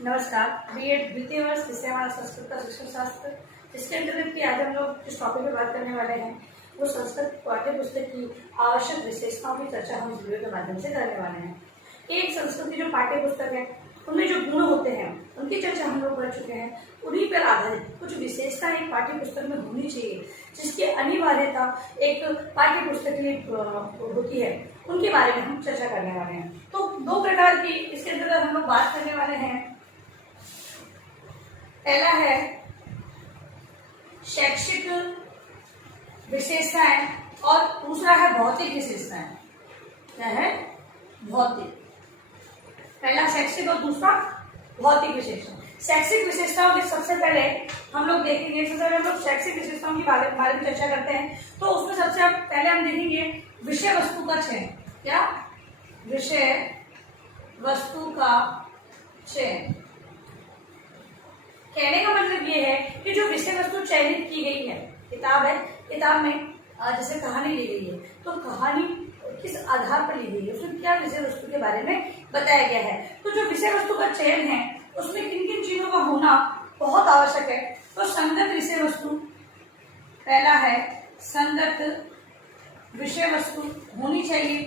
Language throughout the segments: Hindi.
नमस्कार। बीएड द्वितीय वर्ष विषय हमारा संस्कृत का शिक्षण शास्त्र, जिसके अंतर्गत की आज हम लोग जिस टॉपिक पे बात करने वाले हैं वो संस्कृत पाठ्य पुस्तक की आवश्यक विशेषताओं की चर्चा हम इस वीडियो के माध्यम से करने वाले हैं। एक संस्कृत की जो पाठ्य पुस्तक है उनमें जो गुण होते हैं उनकी चर्चा हम लोग कर चुके हैं। उन्हीं पर आधारित कुछ विशेषता एक पाठ्य पुस्तक में होनी चाहिए, जिसकी अनिवार्यता एक पाठ्य पुस्तक के लिए होती है, उनके बारे में हम चर्चा करने वाले हैं। तो दो प्रकार की इसके अंतर्गत हम लोग बात करने वाले हैं। पहला है शैक्षिक विशेषताएं और दूसरा है भौतिक विशेषताएं। क्या है? भौतिक। पहला शैक्षिक और दूसरा भौतिक विशेषता। शैक्षिक विशेषताओं के सबसे पहले हम लोग देखेंगे, सबसे पहले हम लोग शैक्षिक विशेषताओं के बारे में चर्चा करते हैं। तो उसमें सबसे पहले हम देखेंगे विषय वस्तु का चयन। क्या? विषय वस्तु का चयन। कहने का मतलब ये है कि जो विषय वस्तु चयनित की गई है, किताब है, किताब में जैसे कहानी ली गई है, तो कहानी किस आधार पर ली गई है, उसमें क्या विषय वस्तु के बारे में बताया गया है। तो जो विषय वस्तु का चयन है उसमें किन किन चीजों का होना बहुत आवश्यक है। तो संगत विषय वस्तु पहला है, संगत विषय वस्तु होनी चाहिए।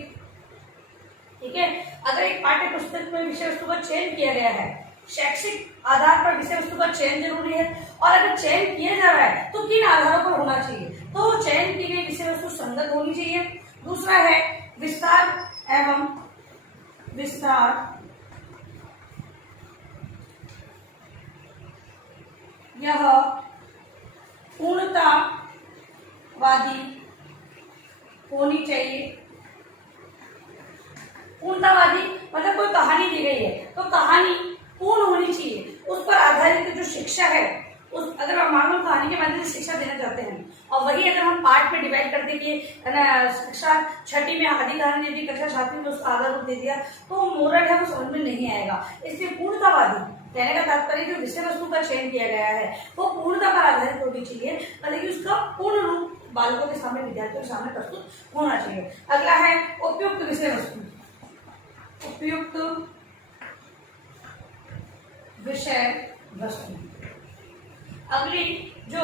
ठीक है, अगर एक पाठ्य पुस्तक में विषय वस्तु का चयन किया गया है, शैक्षिक आधार पर विषय वस्तु का चयन जरूरी है, और अगर चयन किया जा रहा है तो किन आधारों पर होना चाहिए, तो चयन की गई विषय वस्तु संगत होनी चाहिए। दूसरा है विस्तार एवं विस्तार, यह पूर्णतावादी होनी चाहिए। पूर्णतावादी मतलब कोई कहानी दी गई है तो कहानी पूर्ण होनी चाहिए, उस पर आधारित जो शिक्षा है, उस अगर हम मान लो कहानी के माध्यम से शिक्षा देना चाहते हैं, और वही अगर हम पार्ट में डिवाइड कर दे कि कक्षा छठी में आधी कहानी दे दी, कक्षा सातवीं में उसका आधा रूप दे दिया, तो मोरल है वो समझ में नहीं आएगा। इसलिए पूर्णतावादी कहने का तात्पर्य जो विषय वस्तु का चयन किया गया है वो पूर्णता पर आधारित होनी चाहिए, मतलब उसका पूर्ण रूप बालकों के सामने, विद्यार्थियों के सामने प्रस्तुत होना चाहिए। अगला है उपयुक्त विषय वस्तु। उपयुक्त विषय वस्तु। अगली जो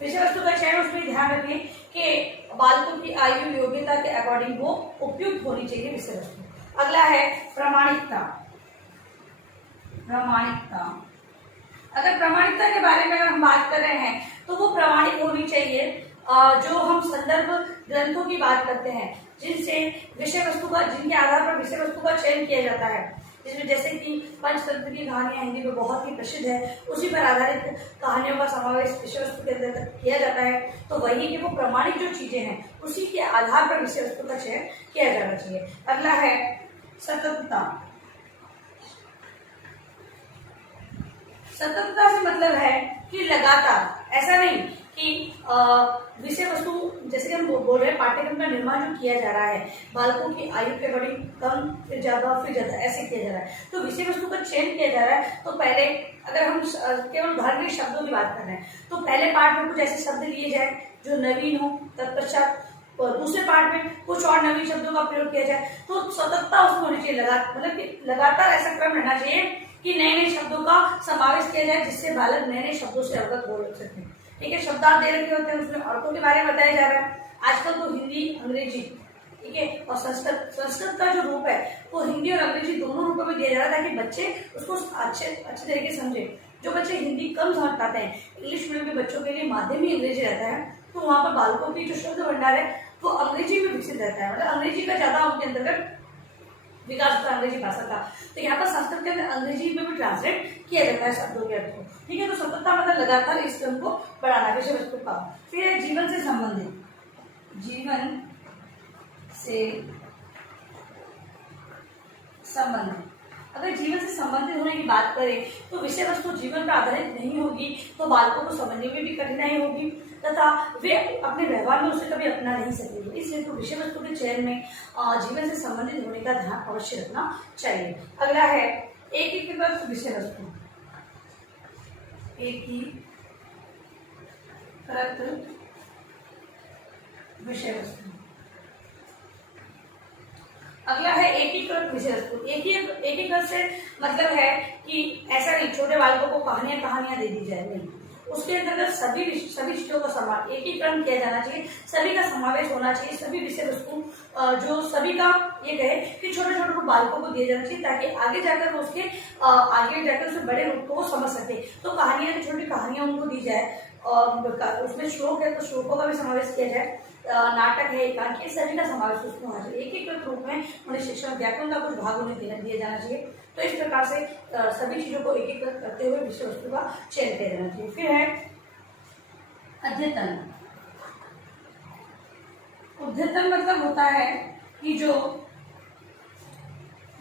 विषय वस्तु का चयन, उसमें ध्यान रखें कि बालकों की आयु योग्यता के अकॉर्डिंग वो उपयुक्त होनी चाहिए विषय वस्तु। अगला है प्रामाणिकता। प्रामाणिकता, अगर प्रामाणिकता के बारे में अगर हम बात कर रहे हैं तो वो प्रामाणिक होनी चाहिए। जो हम संदर्भ ग्रंथों की बात करते हैं, जिनसे विषय वस्तु का, जिनके आधार पर विषय वस्तु का चयन किया जाता है, जिसमें जैसे कि पंचतंत्र की कहानियां हिंदी में बहुत ही प्रसिद्ध है, उसी पर आधारित कहानियों का समावेश विषय वस्तु के अंदर किया जाता है, तो वही कि वो प्रामाणिक जो चीजें हैं उसी के आधार पर विषय वस्तु का चयन किया जाना चाहिए। अगला है सततता। सततता से मतलब है कि लगातार, ऐसा नहीं कि विषय वस्तु जैसे कि हम बोल रहे हैं पाठ्यक्रम का निर्माण जो किया जा रहा है बालकों की आयु के बड़ी कम, फिर ज्यादा, फिर ज्यादा, ऐसे किया जा रहा है। तो विषय वस्तु का चयन किया जा रहा है तो पहले अगर हम केवल धार्मिक शब्दों की बात कर रहे हैं तो पहले पार्ट में कुछ ऐसे शब्द लिए जाए जो नवीन हो, तत्पश्चात और दूसरे पार्ट में कुछ और नवीन शब्दों का प्रयोग किया जाए। तो सततता उसमें होनी चाहिए, मतलब कि लगातार ऐसा क्रम रहना चाहिए कि नए नए शब्दों का समावेश किया जाए, जिससे बालक नए नए शब्दों से अवगत हो सके। ठीक है, शब्दार्थ दे रखे होते हैं, उसमें अर्थों के बारे में बताया जा रहा है। आजकल तो हिंदी, अंग्रेजी, ठीक है, और संस्कृत का जो रूप है वो हिंदी और अंग्रेजी दोनों रूपों में दिया जा रहा है, ताकि बच्चे उसको अच्छे तरीके से समझे। जो बच्चे हिंदी कम समझ पाते हैं, इंग्लिश मीडियम के बच्चों के लिए माध्यम ही अंग्रेजी रहता है, तो वहाँ पर बालकों की जो शब्द भंडार है वो अंग्रेजी में विकसित रहता है, मतलब अंग्रेजी का ज्यादा उनके अंतर्गत विकास होता है, अंग्रेजी भाषा का। तो यहाँ पर संस्कृत के अंदर अंग्रेजी में भी ट्रांसलेट किया जाता है शब्दों के अर्थ को। ठीक है, तो सततता मतलब लगातार इस क्रम को बढ़ाना विषय वस्तु का। फिर है जीवन से संबंधित। जीवन से संबंधित, अगर जीवन से संबंधित होने की बात करें तो विषय वस्तु जीवन पर आधारित नहीं होगी तो बालकों को समझने में भी कठिनाई होगी तथा वे अपने व्यवहार में उसे कभी अपना नहीं सकेंगे। इसलिए तो विषय वस्तु के चयन में जीवन से संबंधित होने का ध्यान अवश्य रखना चाहिए। अगला है एकीकृत विषय वस्तु। एकीकृत विषय वस्तु, अगला है एकीकृत विषय वस्तु। एकीकृत से मतलब है कि ऐसा नहीं छोटे बालकों को कहानियां दे दी जाए, नहीं, उसके अंतर्गत सभी चीजों का एकीकरण किया जाना चाहिए, सभी का समावेश होना चाहिए, सभी विषय वस्तु जो सभी का ये कहे कि छोटे छोटे बालकों को दिया जाना चाहिए, ताकि आगे जाकर उसे बड़े रूप को समझ सके। तो कहानियां, छोटी कहानियां उनको दी जाए, और उसमें श्लोक है तो श्लोकों का भी समावेश किया जाए, नाटक है, एकांकी, सभी का समावेश उसमें होना चाहिए। एक रूप में उन्हें शिक्षण व्याकरण का कुछ भाग उन्हें दिया जाना चाहिए। तो इस प्रकार से सभी चीजों को एकीकृत करते हुए विषय वस्तु का चयन किया जाना चाहिए। फिर है अद्यतन। अद्यतन मतलब होता है कि जो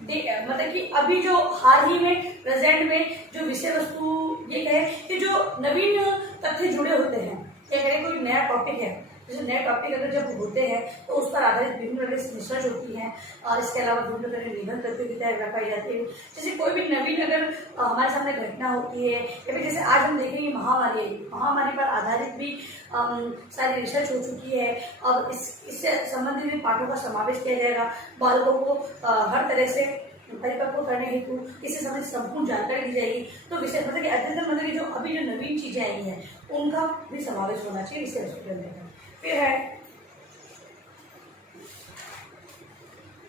मतलब कि अभी जो हाल ही में प्रेजेंट में जो विषय वस्तु ये कहे कि जो नवीन तथ्य जुड़े होते हैं, क्या करें कोई नया टॉपिक है, जैसे नए टॉपिक अगर जब होते हैं तो उस पर आधारित विभिन्न प्रकार की रिसर्च होती है, और इसके अलावा विभिन्न प्रकार की निबंध प्रतियोगिताएं रखाई जाती है। जैसे कोई भी नवीन अगर हमारे सामने घटना होती है, या फिर जैसे आज हम देख रहे हैं महामारी पर आधारित भी सारी रिसर्च हो चुकी है, और इससे संबंधित भी पाठों का समावेश किया जाएगा। बालकों को हर तरह से परिपक्व करने हेतु इससे संबंधित संपूर्ण जानकारी दी जाएगी। तो विषय मतलब कि अद्यतन मतलब कि जो अभी जो नवीन चीजें आई हैं उनका भी समावेश होना चाहिए विषय वस्तु के अंदर। फिर है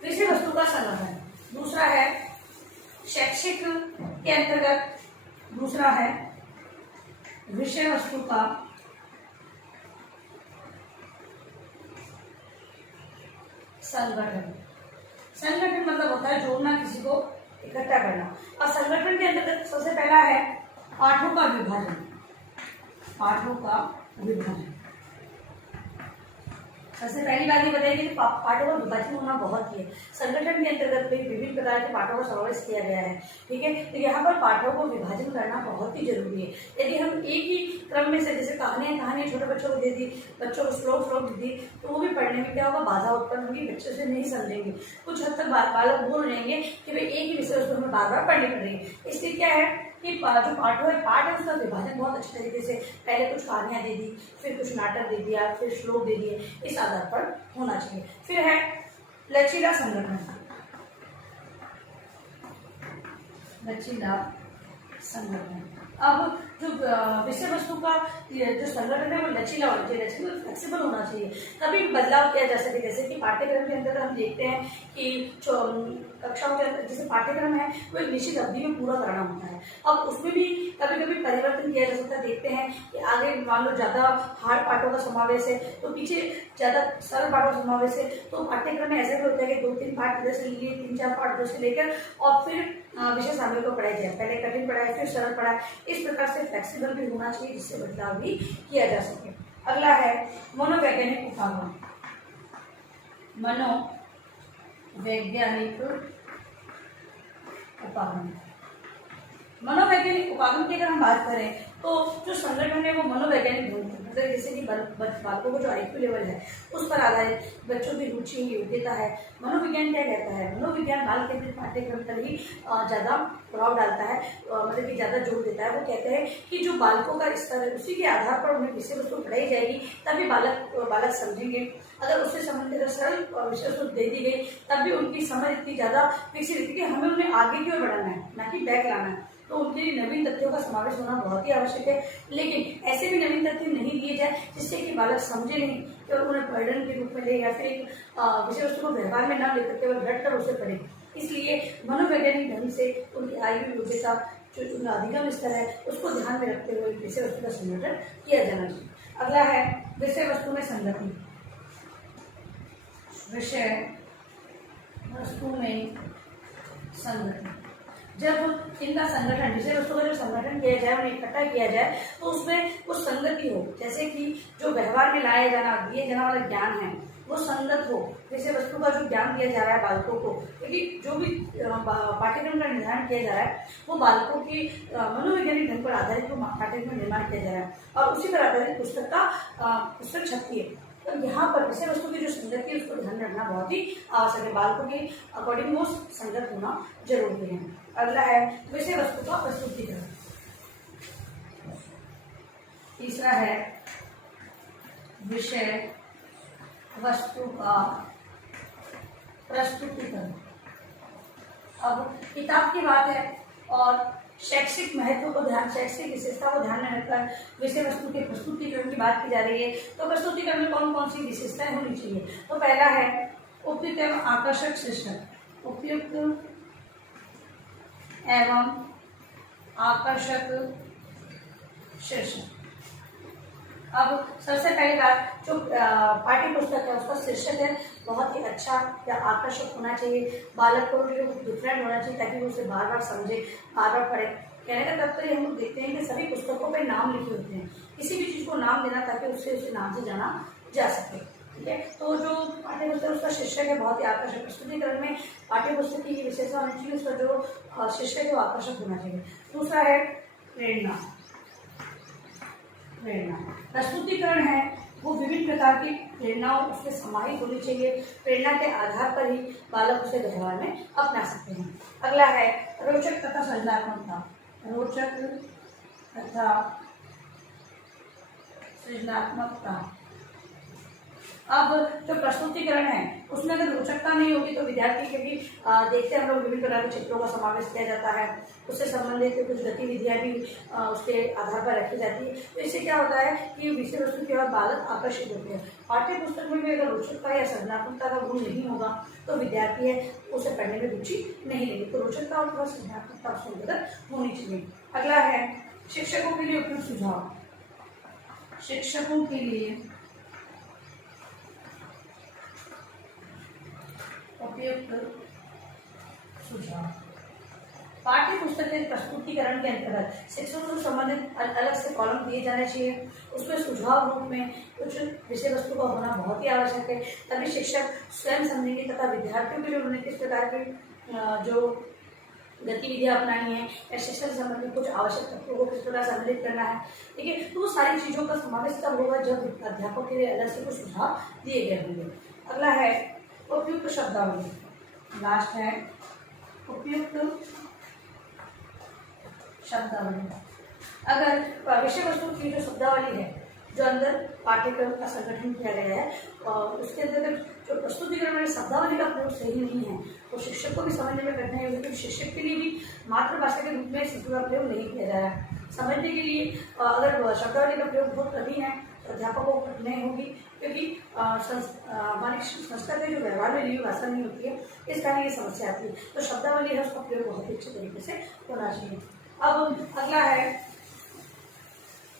विषय वस्तु का संगठन। दूसरा है शैक्षिक के अंतर्गत, दूसरा है विषय वस्तु का संगठन। संगठन मतलब होता है जोड़ना, किसी को इकट्ठा करना। और संगठन के अंतर्गत सबसे पहला है पाठों का विभाजन। पाठों का विभाजन सबसे पहली बात ये बताइए कि पाठों का विभाजन होना बहुत ही है। संगठन के अंतर्गत भी विभिन्न प्रकार के पाठों का समावेश किया गया है, ठीक है। तो यहाँ पर पाठों को विभाजन करना बहुत ही जरूरी है। यदि हम एक ही क्रम में से जैसे कहानियां छोटे बच्चों को दे दी, बच्चों को श्लोक दे दी, तो वो भी पढ़ने में क्या होगा, बाधा उत्पन्न होगी, बच्चे से नहीं समझेंगे। कुछ हद तक बालक बोल रहेंगे कि भाई एक ही विषय वस्तु हमें बार बार पढ़नी पड़ रही है। इसलिए क्या है कि जो पाठ है उसका विभाजन बहुत अच्छे तरीके से, पहले कुछ कहानियां दे दी, फिर कुछ नाटक दे दिया, फिर श्लोक दे दिए, इस आधार पर होना चाहिए। फिर है लचीला संगठन। लचीला संगठन, अब जो विषय वस्तु का जो संगठन है वो लचीला होना चाहिए, फ्लेक्सिबल होना चाहिए, तभी बदलाव किया जा सके। जैसे कि पाठ्यक्रम के अंदर हम देखते हैं कि कक्षाओं के अंदर जैसे पाठ्यक्रम है वो एक निश्चित अवधि में पूरा करना होता है। अब उसमें भी कभी कभी परिवर्तन किया जा सकता है। देखते हैं कि आगे मान लो ज्यादा हार्ड पाठों का समावेश है तो पीछे ज्यादा सरल पाठों का समावेश है, तो पाठ्यक्रम में ऐसा भी होता है कि 2-3 पाठ इधर से लिए, 3-4 पाठ उधर से लेकर और फिर विषय सामने को पढ़ाई जाए, पहले कठिन पढ़ाए फिर सरल पढ़ाए। इस प्रकार से फ्लेक्सिबल भी होना चाहिए जिससे बदलाव भी किया जा सके। अगला है मनोवैज्ञानिक उपागम। मनोवैज्ञानिक उपागम, मनोवैज्ञानिक उपागम की अगर हम बात करें तो जो संगठन है वो मनोवैज्ञानिक ढंग से, मतलब जैसे कि बालकों को जो IQ लेवल है उस पर आधारित, बच्चों की रुचि योग्यता है। मनोविज्ञान क्या कहता है, मनोविज्ञान बाल केंद्रित पाठ्यक्रम पर ही ज्यादा प्रभाव डालता है, मतलब कि ज्यादा जोर देता है। वो कहते हैं कि जो बालकों का स्तर है उसी के आधार पर उन्हें विषय वस्तु पढ़ाई जाएगी, तभी बालक समझेंगे। अगर उससे संबंधित अगर सरल विषय वस्तु दे दी गई तब भी उनकी समझ इतनी ज्यादा विकसित रहती है कि हमें उन्हें आगे की ओर बढ़ाना है, ना कि बैक लाना है। तो उनके लिए नवीन तथ्यों का समावेश होना बहुत ही आवश्यक है, लेकिन ऐसे भी नवीन तथ्य नहीं दिए जाए जिससे कि बालक समझे नहीं, केवल उन्हें बर्डन के रूप में ले या फिर एक विषय वस्तु को व्यवहार में न लेकर केवल रट कर उसे पढ़े। इसलिए मनोवैज्ञानिक ढंग से उनकी आयु योग्यता जो उनका अधिगम स्तर है उसको ध्यान में रखते हुए विषय वस्तु का संगठन किया जाना चाहिए। अगला है विषय वस्तु में संगति। विषय वस्तु में संगति, जब इनका संगठन, विषय वस्तु का जो संगठन किया जाए, उन्हें इकट्ठा किया जाए तो उसमें कुछ संगति हो, जैसे कि जो व्यवहार में लाया जाना दिए जाने वाला ज्ञान है वो संगत हो। विषय वस्तु का जो ज्ञान दिया जा रहा है बालकों को, क्योंकि जो भी पाठ्यक्रम का निर्धारण किया जा रहा है वो बालकों की मनोवैज्ञानिक ढंग पर आधारित पाठ्यक्रम निर्माण किया जा रहा है और उसी पर आधारित पुस्तक छपती है। तो यहाँ पर विषय वस्तु की जो संगति है उसको ध्यान रखना बहुत ही आवश्यक है, बालकों के अकॉर्डिंग वो संगत होना जरूरी है। अगला है विषय वस्तु का प्रस्तुतिकरण। तीसरा है विषय वस्तु का प्रस्तुतिकरण। अब किताब की बात है और शैक्षिक महत्व को ध्यान, शैक्षिक विशेषता को ध्यान में रखकर विषय वस्तु के प्रस्तुतिकरण की बात की जा रही है। तो प्रस्तुतिकरण में कौन कौन सी विशेषताएं होनी चाहिए? तो पहला है उपयुक्त एवं आकर्षक शीर्षक। उपयुक्त एवं आकर्षक शीर्षक। अब सबसे पहली बात, जो पाठ्य पुस्तक है उसका शीर्षक है बहुत ही अच्छा या आकर्षक होना चाहिए। बालक को डिफरेंट होना चाहिए ताकि वो उसे बार बार समझे, बार बार पढ़े। कहने का तात्पर्य हम लोग देखते हैं कि सभी पुस्तकों पे नाम लिखे होते हैं, किसी भी चीज़ को नाम देना ताकि उससे उसे नाम से जाना जा सके। ठीक है, तो जो पाठ्य पुस्तक उसका शीर्षक है बहुत ही आकर्षक। प्रस्तुतिकरण में पाठ्य पुस्तक की विशेषता होनी चाहिए, उसका जो शीर्षक है वो आकर्षक होना चाहिए। दूसरा है प्रेरणा। प्रेरणा, प्रस्तुतिकरण है वो विभिन्न प्रकार की प्रेरणाओं उसमें समाहित होनी चाहिए। प्रेरणा के आधार पर ही बालक उसे व्यवहार में अपना सकते हैं। अगला है रोचक तथा सृजनात्मकता। रोचक तथा सृजनात्मकता। अब जो प्रस्तुतिकरण है उसमें अगर रोचकता नहीं होगी तो विद्यार्थी के भी देखते हैं हम लोग विभिन्न प्रकार के चित्रों का समावेश किया जाता है, उससे संबंधित कुछ गतिविधियां भी उसके आधार पर रखी जाती है। तो इससे क्या होता है कि विषय वस्तु की ओर बालक आकर्षित होते हैं। पाठ्य पुस्तक में भी अगर रोचकता या सृजनात्मकता का गुण नहीं होगा तो विद्यार्थी है उसे पढ़ने में रुचि नहीं लेगी। तो रोचकता और थोड़ा सृजनात्मकता उसके अंदर होनी चाहिए। अगला है शिक्षकों के लिए उपयुक्त सुझाव। शिक्षकों के लिए उपयुक्त सुझाव। पाठ्य पुस्तक के प्रस्तुतिकरण के अंतर्गत शिक्षकों से संबंधित अलग से कॉलम दिए जाने चाहिए। उसमें सुझाव रूप में कुछ विषय वस्तु का होना बहुत ही आवश्यक है, तभी शिक्षक स्वयं समझेंगे तथा विद्यार्थियों के लिए उन्हें किस प्रकार की जो गतिविधियां अपनानी है या शिक्षा से संबंधित कुछ आवश्यक तत्वों को किस प्रकार सम्मिलित करना है। ठीक है, तो सारी चीज़ों का समावेश तब होगा जब अध्यापक के लिए अलग से कुछ सुझाव दिए गए होंगे। अगला है उपयुक्त शब्दावली। लास्ट है उपयुक्त शब्दावली। अगर विषय वस्तु की जो शब्दावली है जो अंदर पाठ्यक्रम का संगठन किया गया है और उसके अंदर जो प्रस्तुतिकरण में शब्दावली का प्रयोग सही नहीं है तो शिक्षक को भी समझने में कठिनाई होगी, क्योंकि शिक्षक के लिए भी मातृभाषा के रूप में शब्द का प्रयोग नहीं किया जा रहा है। समझने के लिए अगर शब्दावली का प्रयोग बहुत कठिन है तो अध्यापकों को कठिनाई होगी, क्योंकि हमारी संस्कृत में जो व्यवहार में ली हुई भाषा नहीं होती है, इस कारण ये समस्या आती है। तो शब्दावली है उसका प्रयोग बहुत ही अच्छे तरीके से होना चाहिए। अब अगला है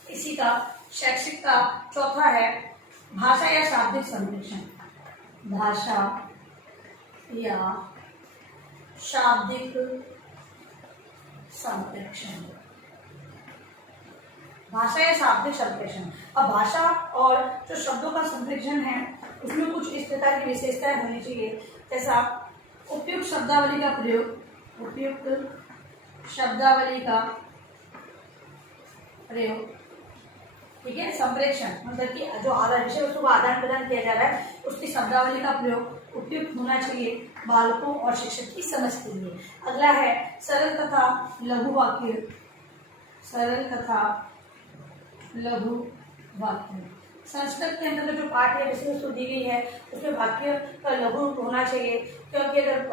इसी का शैक्षिक का चौथा है भाषा या शाब्दिक संप्रेषण। भाषा या शाब्दिक संप्रेषण। भाषा या शाब्दिक संप्रेषण। अब भाषा और जो शब्दों का संप्रेषण है उसमें कुछ इस प्रकार की विशेषताएं होनी चाहिए, जैसा उपयुक्त शब्दावली का प्रयोग। उपयुक्त शब्दावली का प्रयोग। ठीक है, संप्रेषण मतलब कि जो विषय वस्तु का आदान प्रदान किया जा रहा है उसकी शब्दावली का प्रयोग उपयुक्त होना चाहिए बालकों और शिक्षक की समझ के लिए। अगला है सरल तथा लघु वाक्य। सरल तथा लघु वाक्य। संस्कृत के अंदर जो पाठ या विषय वस्तु दी गई है उसमें वाक्य का लघु रूप होना चाहिए, क्योंकि अगर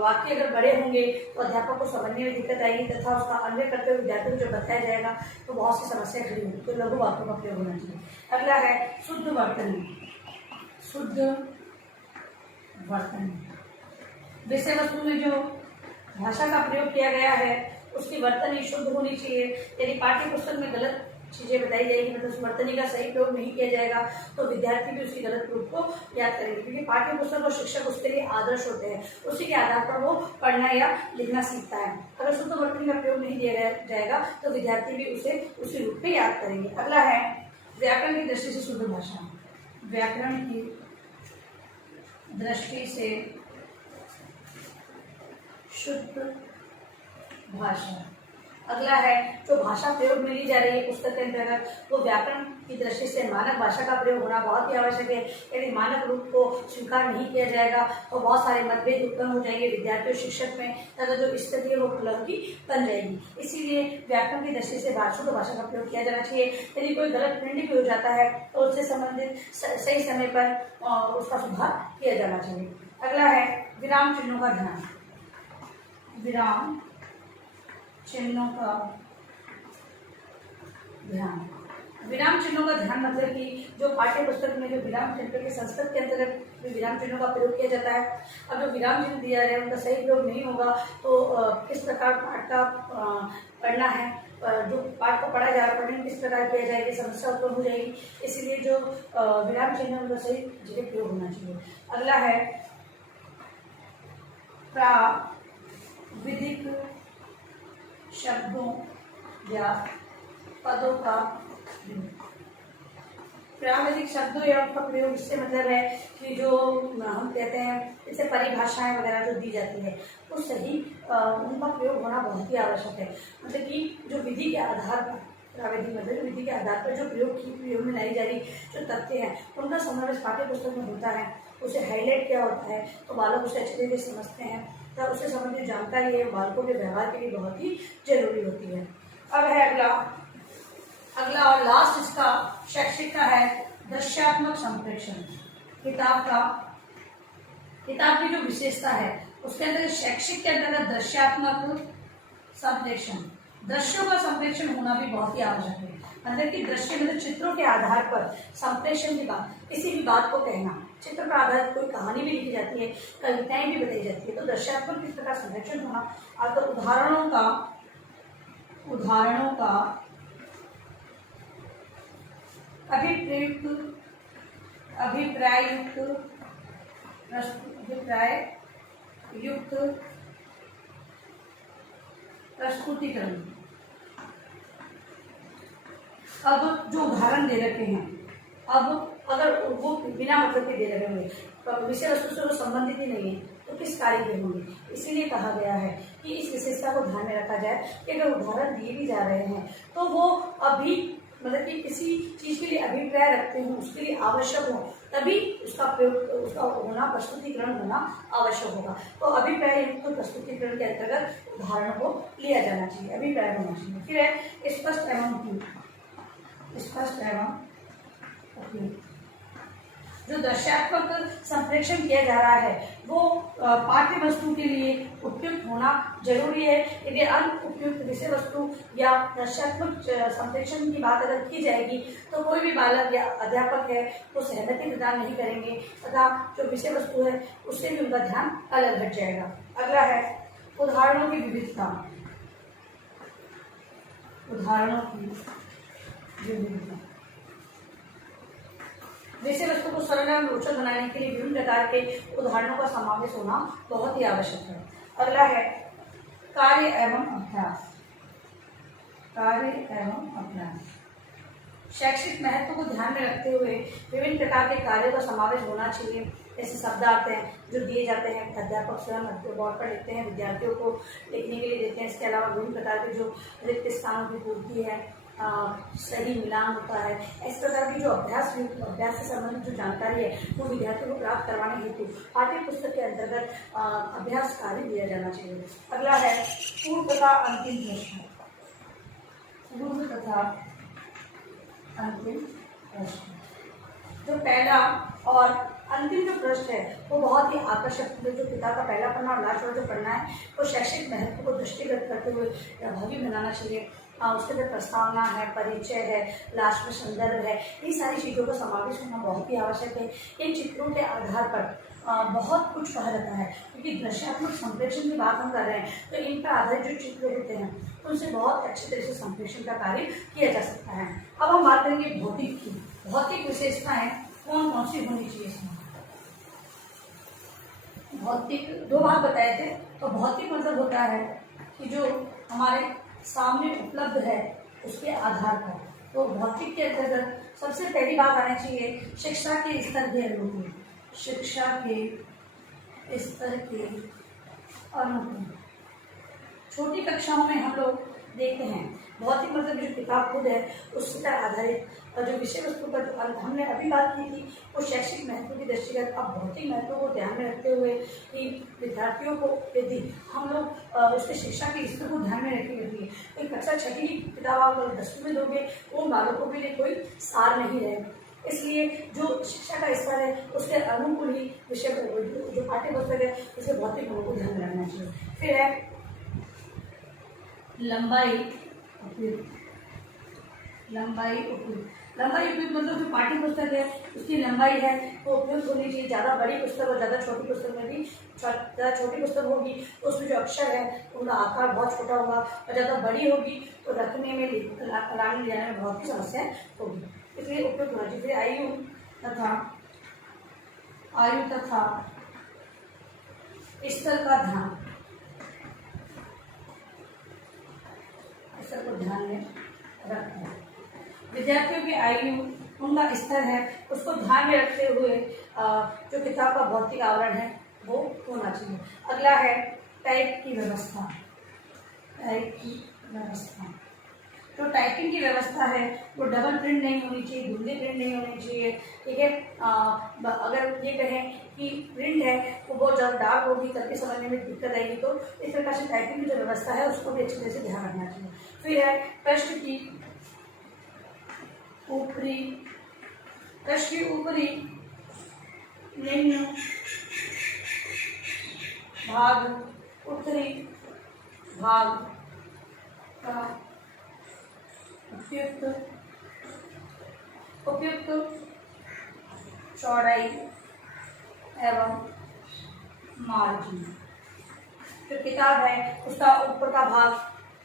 वाक्य अगर बड़े होंगे तो अध्यापक को समझने में दिक्कत आएगी तथा उसका अन्वय करते हुए विद्यार्थियों को जो बताया जाएगा तो बहुत सी समस्या खड़ी होगी। तो लघु वाक्यों का प्रयोग होना चाहिए। अगला है शुद्ध वर्तनी। शुद्ध वर्तनी। विषय वस्तु में जो भाषा का प्रयोग किया गया है उसकी वर्तनी शुद्ध होनी चाहिए। यदि पाठ्य पुस्तक में गलत चीजें बताई जाएगी, मतलब उस वर्तनी का सही प्रयोग नहीं किया जाएगा तो विद्यार्थी भी उसकी गलत रूप को याद करेंगे, क्योंकि पाठ्य पुस्तक और शिक्षक उसके लिए आदर्श होते हैं, उसी के आधार पर वो पढ़ना या लिखना सीखता है। अगर शुद्ध वर्तनी का प्रयोग नहीं दिया जाएगा तो विद्यार्थी भी उसे उसी रूप में याद करेंगे। अगला है व्याकरण की दृष्टि से शुद्ध भाषा। व्याकरण की दृष्टि से शुद्ध भाषा। अगला है जो भाषा प्रयोग में ली जा रही है पुस्तक के अंतर्गत वो व्याकरण की दृष्टि से मानक भाषा का प्रयोग होना बहुत ही आवश्यक है। यदि मानक रूप को स्वीकार नहीं किया जाएगा तो बहुत सारे मतभेद उत्पन्न हो जाएंगे विद्यार्थी और शिक्षक में, तथा जो स्थिति है वो कलह की बन जाएगी। इसीलिए व्याकरण की दृष्टि से शुद्ध भाषा का प्रयोग किया जाना चाहिए। यदि कोई गलत प्रिंट भी हो जाता है तो उससे संबंधित सही समय पर उसका सुधार किया जाना चाहिए। अगला है विराम चिन्हों का ध्यान। विराम चिन्हों का ध्यान। विराम चिन्हों का ध्यान मतलब कि जो पाठ्य पुस्तक में जो विराम चिन्ह के संस्कृत के अंतर्गत जो विराम चिन्हों का प्रयोग किया जाता है, अब जो विराम चिन्ह दिया है उनका सही प्रयोग नहीं होगा तो किस प्रकार पाठ का पढ़ना है, जो पाठ को पढ़ा जा रहा है पढ़ने में किस प्रकार किया जाएगी, समस्या उत्पन्न हो जाएगी। इसीलिए जो विराम चिन्ह है उनका सही जगह प्रयोग होना चाहिए। अगला है प्राविधिक शब्दों या पदों का प्राविधिक शब्दों या उनका प्रयोग। इससे मतलब है कि जो हम कहते हैं जैसे परिभाषाएं वगैरह जो दी जाती है वो सही उनका प्रयोग होना बहुत ही आवश्यक है। मतलब कि जो विधि के आधार पर प्राविधिक मतलब विधि के आधार पर जो प्रयोग में लाई जा रही जो तथ्य हैं उनका समावेश पाठ्य पुस्तक में होता है। उसे हाईलाइट किया होता है तो बालक उसे अच्छे तरीके से समझते हैं तथा उससे संबंधित जानकारी है बालकों के व्यवहार के लिए बहुत ही जरूरी होती है। अब है अगला और लास्ट इसका शैक्षिक का है दृश्यात्मक संप्रेषण। किताब की जो विशेषता है उसके अंदर शैक्षिक के अंतर्गत दृश्यात्मक संप्रेषण, दृश्यों का संप्रेषण होना भी बहुत ही आवश्यक है। मतलब कि दृश्य मतलब चित्रों के आधार पर संप्रेषण की बात, किसी भी बात को कहना, चित्र पर आधारित कोई कहानी भी लिखी जाती है, कविताएं भी बताई जाती है, तो दृश्यात्मक किस प्रकार संप्रेषण होना। अगर उदाहरणों का अभिप्राय युक्त प्रस्तुतिकरण। अब जो उदाहरण दे रखे हैं, अब अगर वो बिना मतलब के दे रहे होंगे तो विषय वस्तु से वो संबंधित ही नहीं है तो किस कार्य के होंगे। इसीलिए कहा गया है कि इस विशेषता को ध्यान में रखा जाए कि अगर उदाहरण दिए भी जा रहे हैं तो वो अभी मतलब कि किसी चीज के लिए अभिप्राय रखते हो उसके लिए आवश्यक हो तभी उसका प्रयोग उसका होना प्रस्तुतिकरण होना आवश्यक होगा। तो अभिप्राय युक्त प्रस्तुतिकरण के अंतर्गत उदाहरण को लिया जाना चाहिए, अभिप्राय होना चाहिए। फिर है स्पष्ट एवं उपयुक्त। जो दृश्यात्मक संप्रेषण किया जा रहा है वो पाठ्य वस्तु के लिए उपयुक्त होना जरूरी है। यदि अनुपयुक्त विषय वस्तु या दृश्यात्मक संप्रेषण की बात अगर की जाएगी तो कोई भी बालक या अध्यापक है वो सहमति प्रदान नहीं करेंगे तथा जो विषय वस्तु है उससे भी उनका ध्यान अलग हट जाएगा। अगला है उदाहरणों की विविधता। विषय वस्तु को सरल एवं रोचक बनाने के लिए विभिन्न प्रकार के उदाहरणों का समावेश होना बहुत ही आवश्यक है। अगला है कार्य एवं अभ्यास। शैक्षिक महत्व को ध्यान में रखते हुए विभिन्न प्रकार के कार्यों का समावेश होना चाहिए। ऐसे शब्दार्थ हैं जो दिए जाते हैं, अध्यापक स्वयं बोर्ड पर लिखते हैं, विद्यार्थियों को लिखने के लिए देते हैं। इसके अलावा विभिन्न प्रकार के जो रिक्त स्थानों की पूर्ति है, सही मिलान होता है। इस प्रकार की जो अभ्यास से संबंधित जो जानकारी है वो विद्यार्थियों को प्राप्त करवाने हेतु पाठ्य पुस्तक के अंतर्गत अभ्यास कार्य दिया जाना चाहिए। अगला है पूर्व तथा अंतिम प्रश्न। जो पहला और अंतिम जो प्रश्न है वो बहुत ही आकर्षक, जो किताब का पहला पन्ना और लास्ट वाला जो पढ़ना है वो शैक्षिक महत्व को दृष्टिगत करते हुए प्रभावी बनाना चाहिए। उसके अंदर प्रस्तावना है, परिचय है, लास्ट में संदर्भ है, इन सारी चीज़ों का समावेश होना बहुत ही आवश्यक है। इन चित्रों के आधार पर बहुत कुछ कहा जाता है क्योंकि दृश्यात्मक संप्रेषण की बात हम कर रहे हैं तो इन पर आधारित जो चित्र होते हैं उनसे बहुत अच्छे तरह से संप्रेषण का कार्य किया जा सकता है। अब हम बात करेंगे भौतिक की। भौतिक विशेषताएं कौन कौन सी होनी चाहिए इसमें। भौतिक दो बात बताए थे, तो भौतिक मतलब होता है कि जो हमारे सामने उपलब्ध है उसके आधार पर। तो भौतिक के अंतर्गत सबसे पहली बात आनी चाहिए शिक्षा के स्तर के अनुकूल। शिक्षा के स्तर के अनुकूल छोटी कक्षाओं में हम लोग देखते हैं भौतिक मतलब जो किताब खुद है उससे पर आधारित और जो विषय वस्तु पर हमने अभी बात की थी वो शैक्षिक महत्व की दृष्टिगत। अब भौतिक महत्व को ध्यान में रखते हुए कि विद्यार्थियों को यदि हम लोग उसके शिक्षा के स्तर को ध्यान में रखेंगे तो कक्षा 6 की किताब आप 10वीं में दोगे वो बालकों के लिए कोई सार नहीं रहेगा। इसलिए जो शिक्षा का स्तर है उसके अनुकूल ही विषय जो पाठ्य पुस्तक है उसके भौतिक गुणों को ध्यान में रखना चाहिए। फिर है लंबाई उपयुक्त। लंबाई उपयुक्त, लंबाई उपयुक्त मतलब जो पाठ्य पुस्तक है उसकी लंबाई है वो उपयुक्त होनी चाहिए। ज़्यादा बड़ी पुस्तक और ज़्यादा छोटी पुस्तक में भी ज़्यादा छोटी पुस्तक होगी तो उसमें जो अक्षर है उनका आकार बहुत छोटा होगा, और ज़्यादा बड़ी होगी तो रखने में लाने ले जाने में बहुत ही समस्या होगी, इसलिए उपयुक्त होना चाहिए। फिर आयु तथा स्तर का ध्यान, स्तर को ध्यान में रखना। विद्यार्थियों की आयु, उनका स्तर है उसको ध्यान में रखते हुए जो किताब का भौतिक आवरण है वो होना चाहिए। अगला है टाइप की व्यवस्था। टाइप की व्यवस्था, जो टाइपिंग की व्यवस्था है वो डबल प्रिंट नहीं होनी चाहिए, धुंधली प्रिंट नहीं होनी चाहिए, ठीक है। अगर ये कहें कि प्रिंट है वो बहुत ज़्यादा डार्क होगी, करके समझने में दिक्कत आएगी, तो इस प्रकार से टाइपिंग की जो व्यवस्था है उसको भी अच्छी तरह से ध्यान रखना चाहिए। फिर है पृष्ठ की ऊपरी निम्न भाग, उत्तरी भाग का उपयुक्त चौड़ाई एवं मार्जिन। जो किताब है उसका ऊपर का भाग,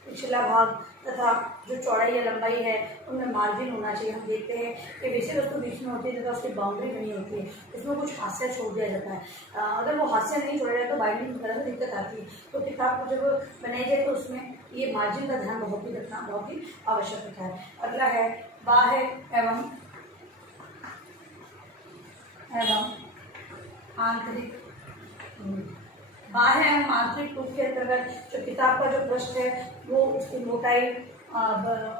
पिछला भाग तथा जो चौड़ाई या लंबाई है उनमें मार्जिन होना चाहिए। हम देखते हैं कि विषय वस्तु बीच में होती है तथा उसकी बाउंड्री बनी होती है, उसमें कुछ हास्य छोड़ दिया जाता है। अगर वो हास्य नहीं छोड़ा जाए तो बाइंडिंग की तरह से दिक्कत आती है। तो किताब को जब बनाई जाए तो उसमें ये मार्जिन का ध्यान बहुत ही रखना बहुत ही आवश्यक होता है। अगला है बाह्य एवं आंतरिक। बाह्य एवं आंतरिक रूप के अंतर्गत जो किताब का जो पृष्ठ है वो उसकी मोटाई,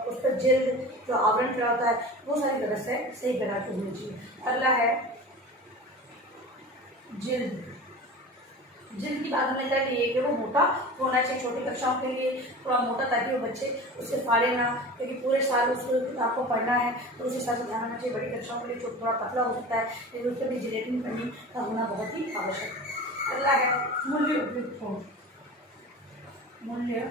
उस पर जिल्द जो आवरण क्या होता है वो सारी व्यवस्थाएं सही प्रकार की होनी चाहिए। अगला है जिल्द। जिल्द की बात हमने कर ली है कि वो मोटा होना चाहिए, छोटी कक्षाओं के लिए थोड़ा मोटा, ताकि वो बच्चे उससे फाड़े ना, क्योंकि पूरे साल उस किताब को पढ़ना है तो उस हिसाब से ध्यान रखना चाहिए। बड़ी कक्षाओं के लिए थोड़ा पतला हो सकता है, लेकिन उसके भी जिलेटिन करने का होना बहुत ही आवश्यक है। अगला है मूल्य उपयुक्त हो। मूल्य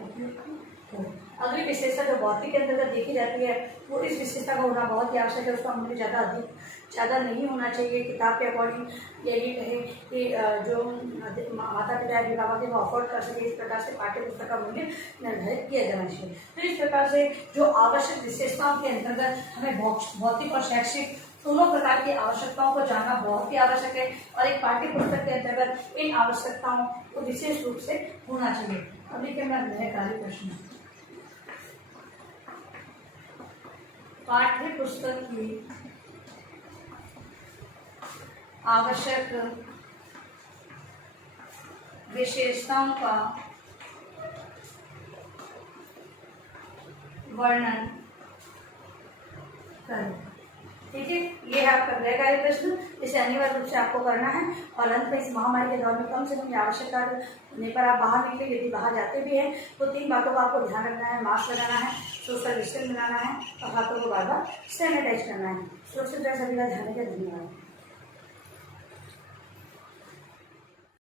उपयुक्त हो, अगली विशेषता जो भौतिक के अंतर्गत देखी जाती है वो इस विशेषता का होना बहुत ही आवश्यक है। उसका मूल्य ज़्यादा नहीं होना चाहिए। किताब के अकॉर्डिंग यही कहे कि जो माता पिता अभिभावक है वो अफोर्ड कर सके, इस प्रकार से पाठ्य पुस्तक का मूल्य निर्धारित किया जाना चाहिए। तो इस प्रकार से जो आवश्यक विशेषताओं के अंतर्गत हमें भौतिक और शैक्षिक दोनों प्रकार की आवश्यकताओं को जानना बहुत ही आवश्यक है, और एक पाठ्य पुस्तक के अंतर्गत इन आवश्यकताओं को विशेष रूप से होना चाहिए। अभी के नए कार्य प्रश्न, पाठ्य पुस्तक की आवश्यक विशेषताओं का वर्णन करें। ठीक है, ये है आपका गृह कार्य प्रश्न, इसे अनिवार्य रूप से आपको करना है। और अंत में इस महामारी के दौर में कम से कम आवश्यक कार्य होने पर आप बाहर निकले, यदि बाहर जाते भी हैं तो 3 बातों का आपको ध्यान रखना है। मास्क लगाना है, सोशल डिस्टेंस बनाना है और हाथों को बार बार सैनिटाइज करना है। सुरक्षित रहे, सभी का ध्यान रखें। धन्यवाद।